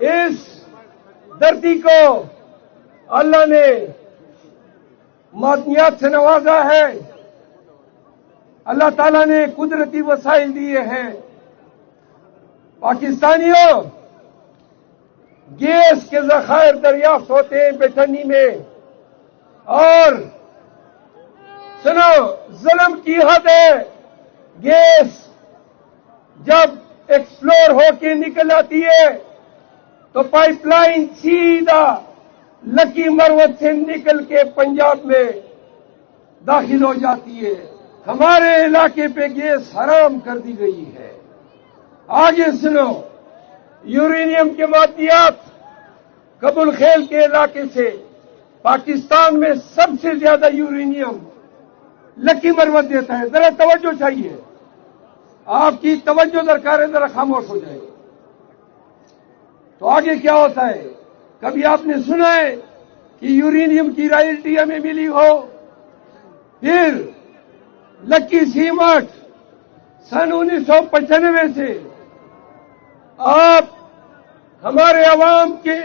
اس دھرتی کو اللہ نے معدنیات سے نوازا ہے، اللہ تعالیٰ نے قدرتی وسائل دیے ہیں۔ پاکستانیوں، گیس کے ذخائر دریافت ہوتے ہیں بیٹنی میں، اور سنو، ظلم کی حد ہے، گیس جب ایکسپلور ہو کے نکل آتی ہے تو پائپ لائن سیدھا لکی مروت سے نکل کے پنجاب میں داخل ہو جاتی ہے۔ ہمارے علاقے پہ گیس حرام کر دی گئی ہے۔ آگے سنو، یورینیم کے معدنیات کبل خیل کے علاقے سے پاکستان میں سب سے زیادہ یورینیم لکی مروت دیتا ہے۔ ذرا توجہ چاہیے، آپ کی توجہ درکار ہے، ذرا خاموش ہو جائے۔ تو آگے کیا ہوتا ہے؟ کبھی آپ نے سنا ہے کہ یورینیم کی رائلٹی ہمیں ملی ہو؟ پھر لکی سیمٹ سن 1995 سے آپ ہمارے عوام کے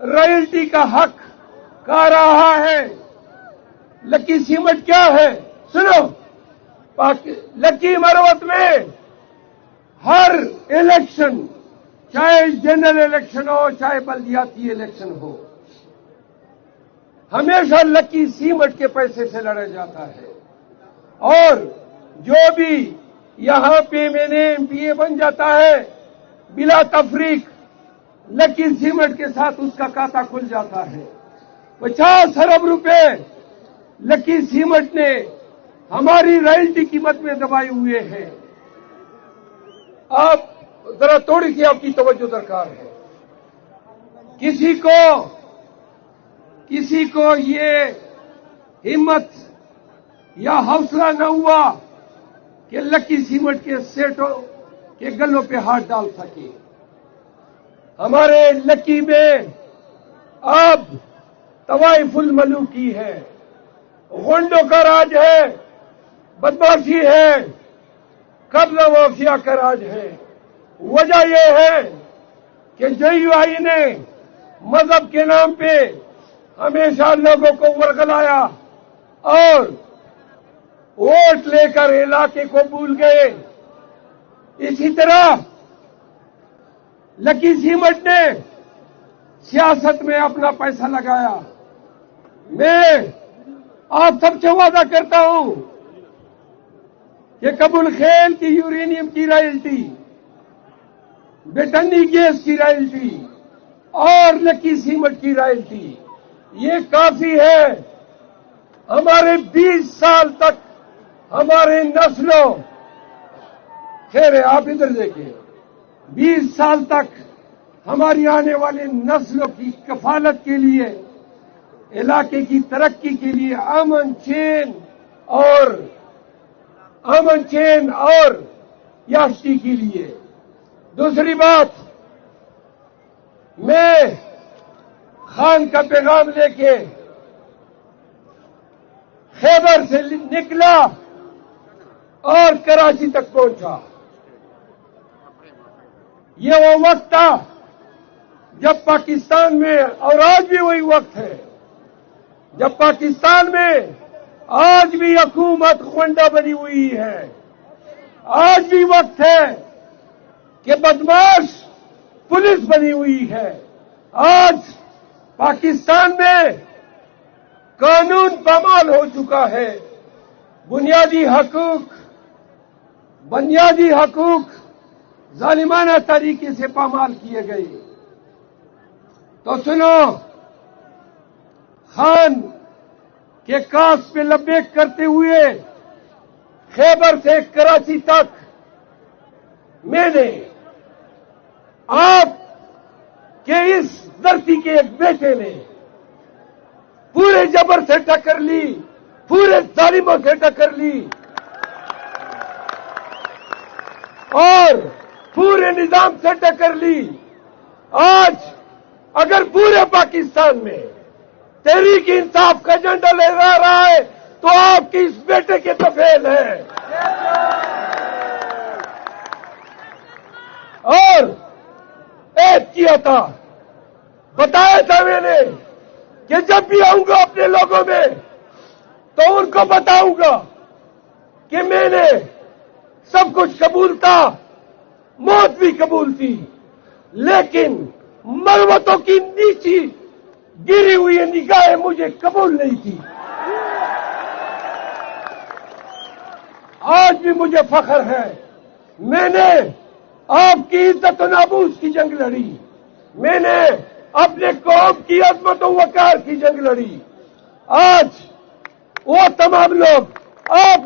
رائلٹی کا حق کھا رہا ہے۔ لکی سیمٹ کیا ہے؟ سنو، لکی مروت میں ہر الیکشن، چاہے جنرل الیکشن ہو چاہے بلدیاتی الیکشن ہو، ہمیشہ لکی سیمٹ کے پیسے سے لڑا جاتا ہے، اور جو بھی یہاں پہ ایم پی اے بن جاتا ہے بلا تفریق لکی سیمٹ کے ساتھ اس کا کھاتہ کھل جاتا ہے۔ 50 ارب روپے لکی سیمٹ نے ہماری رائلٹی قیمت میں دبائے ہوئے ہیں۔ آپ ذرا تھوڑی سی آپ کی توجہ درکار ہے۔ کسی کو یہ ہمت یا حوصلہ نہ ہوا کہ لکی سیمٹ کے سیٹوں کے گلوں پہ ہاتھ ڈال سکے۔ ہمارے لکی میں اب طوائف الملوکی ہے، غنڈوں کا راج ہے، بدماشی ہے، قبضہ مافیا کا راج ہے۔ وجہ یہ ہے کہ JUI نے مذہب کے نام پہ ہمیشہ لوگوں کو ورگلایا اور ووٹ لے کر علاقے کو بھول گئے۔ اسی طرح لکی سیمٹ نے سیاست میں اپنا پیسہ لگایا۔ میں آپ سب سے وعدہ کرتا ہوں کہ کبل خیل کی یورینیم کی رائلٹی، بیٹنی گیس کی رائلٹی اور لکی سیمٹ کی رائلٹی، یہ کافی ہے ہمارے 20 سال تک ہمارے نسلوں، خیر ہے آپ ادھر دیکھیں، 20 سال تک ہماری آنے والے نسلوں کی کفالت کے لیے، علاقے کی ترقی کے لیے، امن چین اور یاشتی کے لیے۔ دوسری بات، میں خان کا پیغام لے کے خیبر سے نکلا اور کراچی تک پہنچا۔ یہ وہ وقت تھا جب پاکستان میں، اور آج بھی وہی وقت ہے، جب پاکستان میں آج بھی حکومت غنڈہ بنی ہوئی ہے۔ آج بھی وقت ہے کہ بدماش پولیس بنی ہوئی ہے۔ آج پاکستان میں قانون پامال ہو چکا ہے، بنیادی حقوق ظالمانہ طریقے سے پامال کیے گئے۔ تو سنو، خان کے کاس پہ لبیک کرتے ہوئے خیبر سے کراچی تک میں نے آپ کے اس دھرتی کے ایک بیٹے نے پورے جبر سے ٹکر لی، پورے ظالموں سے ٹکر لی، اور پورے نظام سے ٹکر لی۔ آج اگر پورے پاکستان میں تحریک انصاف کا جھنڈا لہرا رہا ہے تو آپ کے اس بیٹے کے طفیل ہیں۔ عہد کیا تھا، بتایا تھا میں نے کہ جب بھی آؤں گا اپنے لوگوں میں تو ان کو بتاؤں گا کہ میں نے سب کچھ قبول تھا، موت بھی قبول تھی، لیکن مروتوں کی نیچی گری ہوئی نگاہیں مجھے قبول نہیں تھی۔ آج بھی مجھے فخر ہے، میں نے آپ کی عزت و ناموس کی جنگ لڑی، میں نے اپنے قوم کی عظمت و وقار کی جنگ لڑی۔ آج وہ تمام لوگ آپ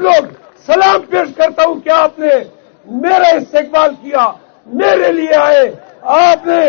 لوگ سلام پیش کرتا ہوں کہ آپ نے میرا استقبال کیا، میرے لیے آئے، آپ نے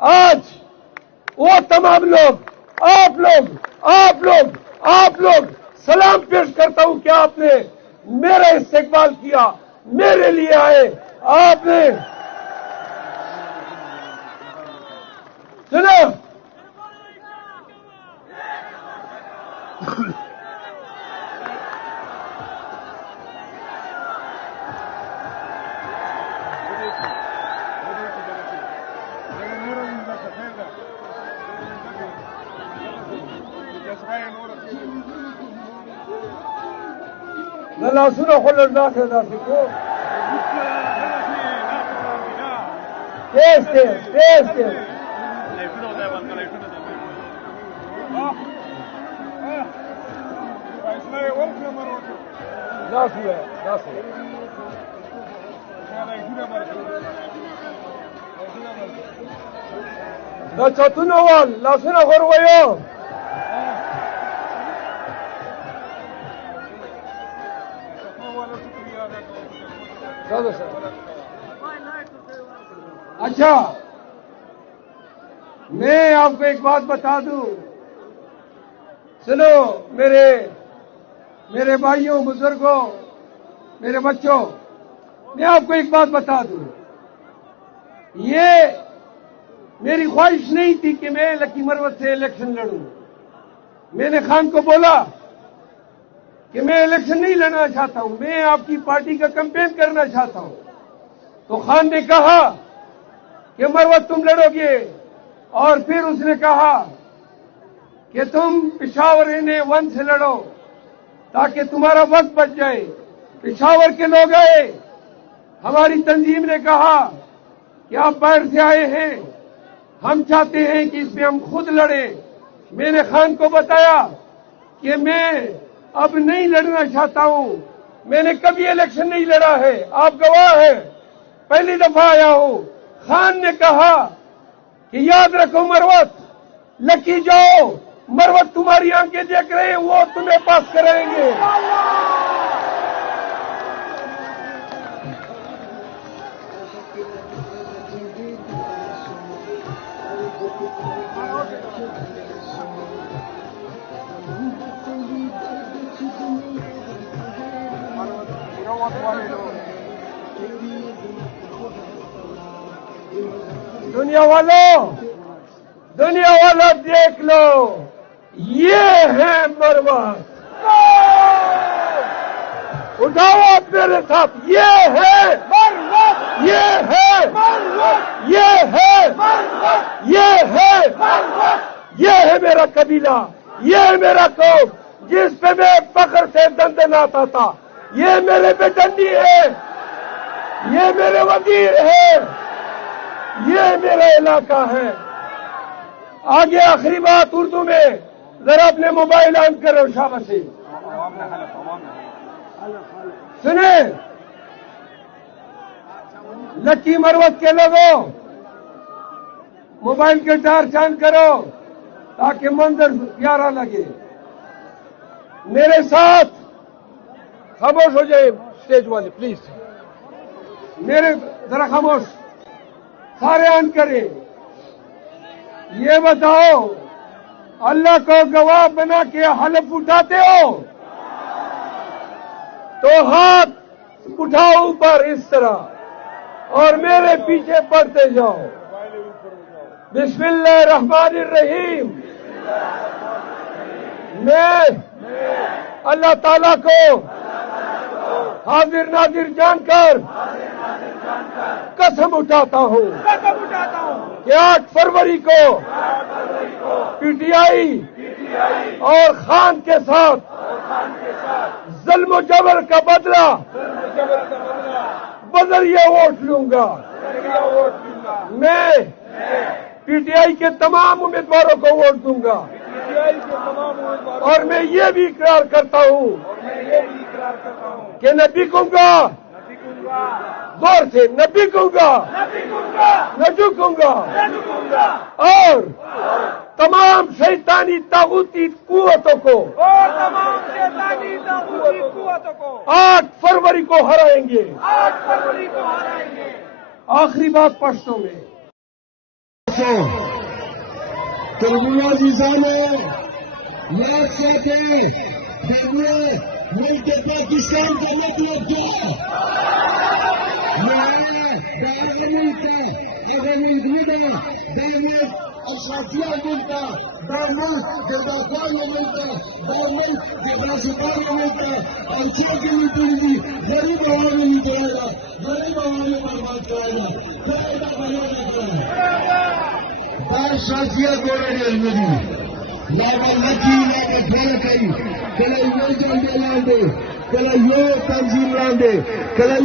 آج وہ تمام لوگ آپ لوگ سلام پیش کرتا ہوں کہ آپ نے میرا استقبال کیا، میرے لیے آئے، آپ نے سنا۔ لاسونه خو لږ داسې کو تیز دا چتونه وال لاسونه غورویو اچھا، میں آپ کو ایک بات بتا دوں، سنو میرے بھائیوں، بزرگوں، میرے بچوں، میں آپ کو ایک بات بتا دوں، یہ میری خواہش نہیں تھی کہ میں لکی مروت سے الیکشن لڑوں۔ میں نے خان کو بولا کہ میں الیکشن نہیں لڑنا چاہتا ہوں، میں آپ کی پارٹی کا کیمپین کرنا چاہتا ہوں۔ تو خان نے کہا کہ مروت تم لڑو گے، اور پھر اس نے کہا کہ تم پشاور NA1 سے لڑو تاکہ تمہارا وقت بچ جائے۔ پشاور کے لوگ آئے، ہماری تنظیم نے کہا کہ آپ باہر سے آئے ہیں، ہم چاہتے ہیں کہ اس میں ہم خود لڑیں۔ میں نے خان کو بتایا کہ میں اب نہیں لڑنا چاہتا ہوں، میں نے کبھی الیکشن نہیں لڑا ہے، آپ گواہ ہیں، پہلی دفعہ آیا ہوں۔ خان نے کہا کہ یاد رکھو مروت، لکی جاؤ، مروت تمہاری آنکھیں دیکھ رہے ہیں، وہ تمہیں پاس کرائیں گے۔ دنیا والوں دیکھ لو، یہ ہے مروت۔ اٹھاؤ آپ میرے ساتھ، یہ ہے مروت، یہ ہے مروت، یہ ہے مروت، یہ ہے مروت، یہ ہے میرا قبیلہ، یہ ہے میرا قوم جس پہ میں فخر سے دندناتا تھا۔ یہ میرے بیٹنڈی ہے، یہ میرے وزیر ہے، یہ میرا علاقہ ہے۔ آگے آخری بات اردو میں، ذرا اپنے موبائل آن کرو شاباش سے سنیں۔ لکی مروت کے لوگوں، موبائل کے ٹارچ آن کرو تاکہ منظر پیارا لگے۔ میرے ساتھ خاموش ہو جائے اسٹیج والے پلیز. میرے ذرا خاموش سارے آن کریں. یہ بتاؤ اللہ کو گواہ بنا کے حلف اٹھاتے ہو تو ہاتھ اٹھاؤ اوپر اس طرح اور میرے پیچھے پڑھتے جاؤ. بسم اللہ الرحمن الرحیم. میں اللہ تعالیٰ کو حاضر ناظر جان کر قسم اٹھاتا ہوں کہ 8 فروری کو پی ٹی آئی اور خان کے ساتھ ظلم و جبر کا بدلہ بذریعہ ووٹ لوں گا. میں پی ٹی آئی کے تمام امیدواروں کو ووٹ دوں گا اور میں یہ بھی اقرار کرتا ہوں کہ نہ بکوں گا, زور سے نہ بکوں گا, نہ جھکوں گا اور تمام شیطانی طاغوتی قوتوں کو 8 فروری کو ہرائیں گے. آخری بات پشتوں میں تربیہ عزیزان یاد رکھیں ملک پاکستان کا مطلب کیا دامن اشرافیہ ملتا, دامن جرداخان ملتا, دامن جبراسپار ملتا, انچوں کے لیے تھی غریب عوام نہیں کرے گا, غریب عوام برباد کرے گا. شخصیت بولے گا المدی لاما لکی لاما بھولا کئی کلا یہ جان دے لاندے کلا یہ تنظیم لاندے کلا